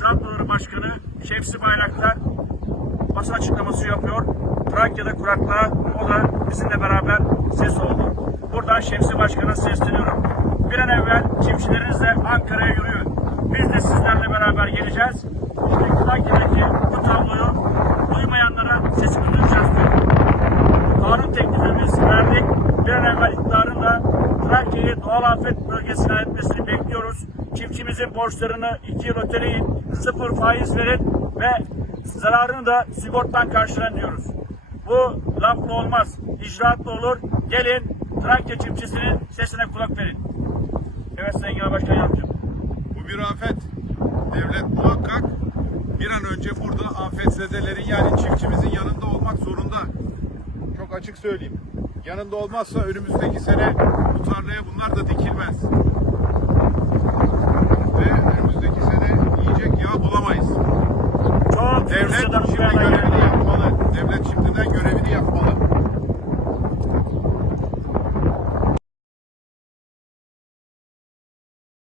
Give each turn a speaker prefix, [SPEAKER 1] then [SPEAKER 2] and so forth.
[SPEAKER 1] Trabzonlu Başkanı Şemsi Bayraktar basın açıklaması yapıyor. Trakya'da kuraklığa o da bizimle beraber ses oldu. Buradan Şemsi Başkan'a sesleniyorum. Bir an evvel çiftçilerinizle Ankara'ya yürüyün. Biz de sizlerle beraber geleceğiz. Bugün Trakya'daki bu tabloyu duymayanlara sesimizi duyacağız diyor. Kanun teklifimizi verdik. Bir an evvel iktidarın da Trakya'yı doğal afet bölgesine etmesini bekliyoruz. Çiftçimizin borçlarını iki yıl öteleyin, sıfır faiz verin ve zararını da sigortadan karşılayın diyoruz. Bu lafla olmaz, icraatla olur. Gelin Trakya çiftçisinin sesine kulak verin. Evet Sayın Genel Başkan Yardımcım.
[SPEAKER 2] Bu bir afet. Devlet muhakkak bir an önce burada afetzedelerin yani çiftçimizin yanında olmak zorunda. Çok açık söyleyeyim. Yanında olmazsa önümüzdeki sene bu tarlaya bunlar da dikilmez. Devlet şimdi görevini yapmalı. Devlet şimdiden görevini yapmalı.